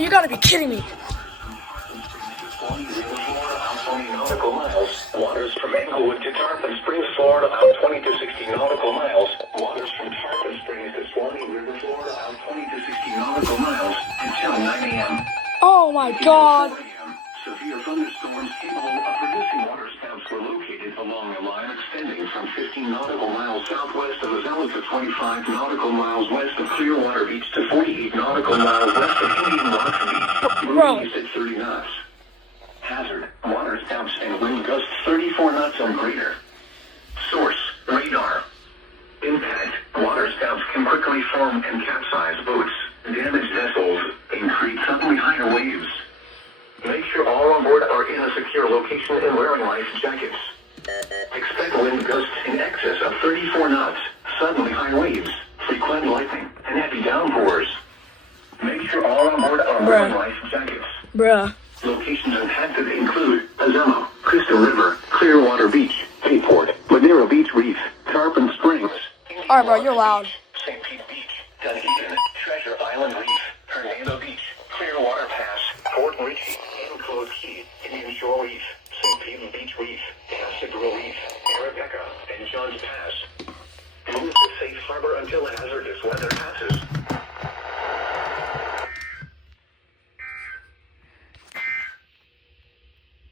you gotta be kidding me. Nautical miles. Waters from Englewood to Tarpon Springs, Florida, about 20 to 60 nautical miles. Waters from Tarpon Springs to Swanee River, Florida, about 20 to 60 nautical miles until 9 a.m. Oh my God. Severe thunderstorms capable of producing waterspouts were located along a line extending from 15 nautical miles southwest of Azella to 25 nautical miles west of Clearwater Beach to 48 nautical miles west of Indian Rocks Beach. Moving east at 30 knots. Hazard, waterspouts and wind gusts 34 knots or greater. Source, radar. Impact, waterspouts can quickly form and capsize boats, damage vessels, and create suddenly higher waves. Make sure all on board are in a secure location and wearing life jackets. Expect wind gusts in excess of 34 knots, suddenly high waves, frequent lightning, and heavy downpours. Make sure all on board are wearing life jackets. Bruh. Locations impacted include Azella, Crystal River, Clearwater Beach, Bayport, Madeira Beach Reef, Tarpon Springs. Alright, bro, you're loud. St. Pete Beach, Dunedin, Treasure Island Reef, Hernando Beach, Clearwater Pass, Port Richey, Enclosed Key, Indian Shore Reef, St. Pete Beach Reef, Castlegar Reef, Arabica, and Johns Pass. Move to safe harbor until hazardous weather passes.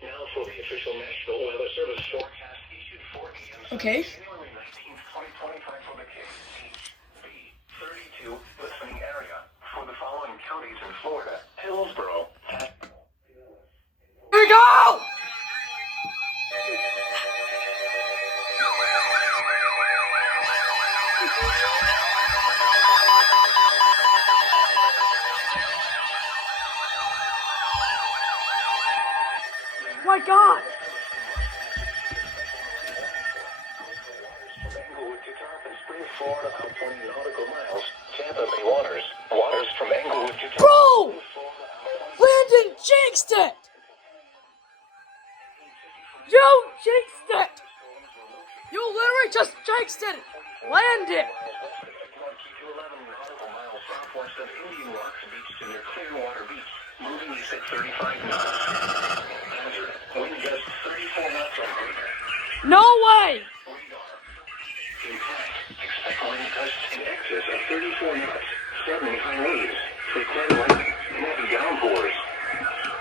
Now for the official National Weather Service forecast issued 4 p.m. Okay. January 19th, 2025 for the KHB 32 listening area for the following counties in Florida: Hillsborough. Here we go! My God! From Englewood to Tarpon Springs, Florida, about 20 nautical miles. Tampa Bay waters. Waters from Englewood to Tarpon Bro! Springs, Florida, about 20 Landon jinxed it! You jinxed it! You literally just jinxed it! Land it! to 11 nautical miles southwest of Indian Rocks Beach to near Clearwater Beach. Moving east at 35 knots. Hazard, wind gusts 34 knots or greater. No way! Radar. Impact, expect wind gusts in excess of 34 knots. Suddenly high waves, frequent lightning, and heavy downpours.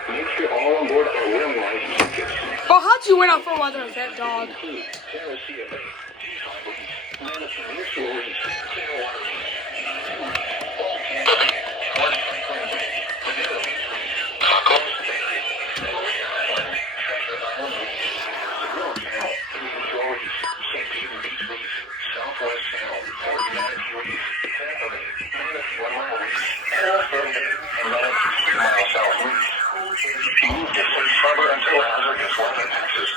Make sure all on board are wearing life jackets. Oh, how'd you win out for weather event, dog? Include Terracea Bay, G5 Reef, Manatee Nearshore Reef, Clearwater Beach, Old Tampa Bay, North Franklin Bay, Madeira Beach Reef, Cockles Bay, Treasure Island, Treasure Island Reef, Seville Channel, Indian Shore Reef, St. Pete Beach Reef, Southwest Channel, Port Manatee Reef, Tampa Bay, Manatee 1 Mile Reef, Hillsborough Bay, and Manatee 3 Mile South Reef. Move to safe harbor until hazardous weather passes.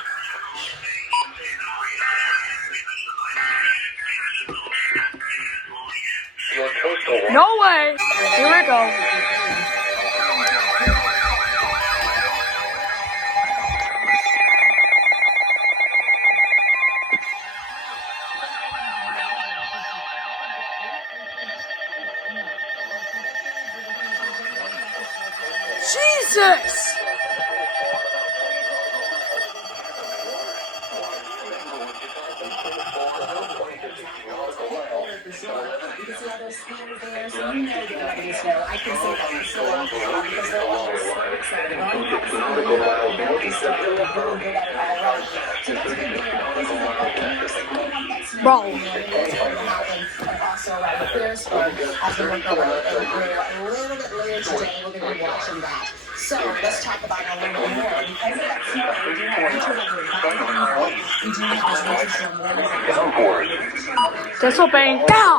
Your coastal waters. No way! Here we go. Jesus! Bro. Also, Bears Fund, as we work over a little bit later today, we're going to be watching that. So let's talk about it a little bit more. Because of that snow, we do have winter weather. We do have winter storm warnings. Disobeying now!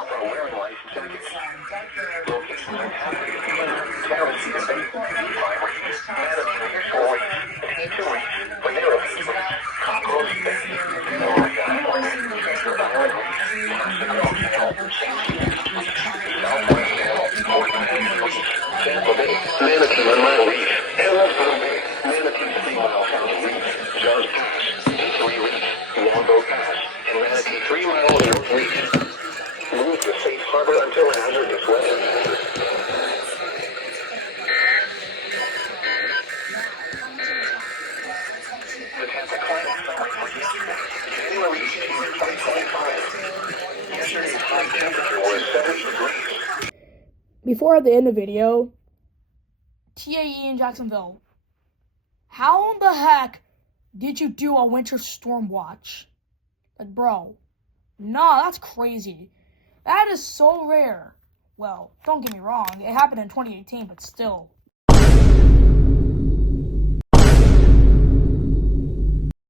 Manatee 1 Mile Reef, Hillsborough Bay, Manatee 3 Mile South Reef, Johns Pass, Easley Reef, Longboat Pass, and Manatee 3 Mile North Reef. Move to safe harbor until hazardous weather. before at the end of the video, TAE in Jacksonville, how in the heck did you do a winter storm watch? Like, bro, nah, that's crazy. That is so rare. Well, don't get me wrong, it happened in 2018, but still.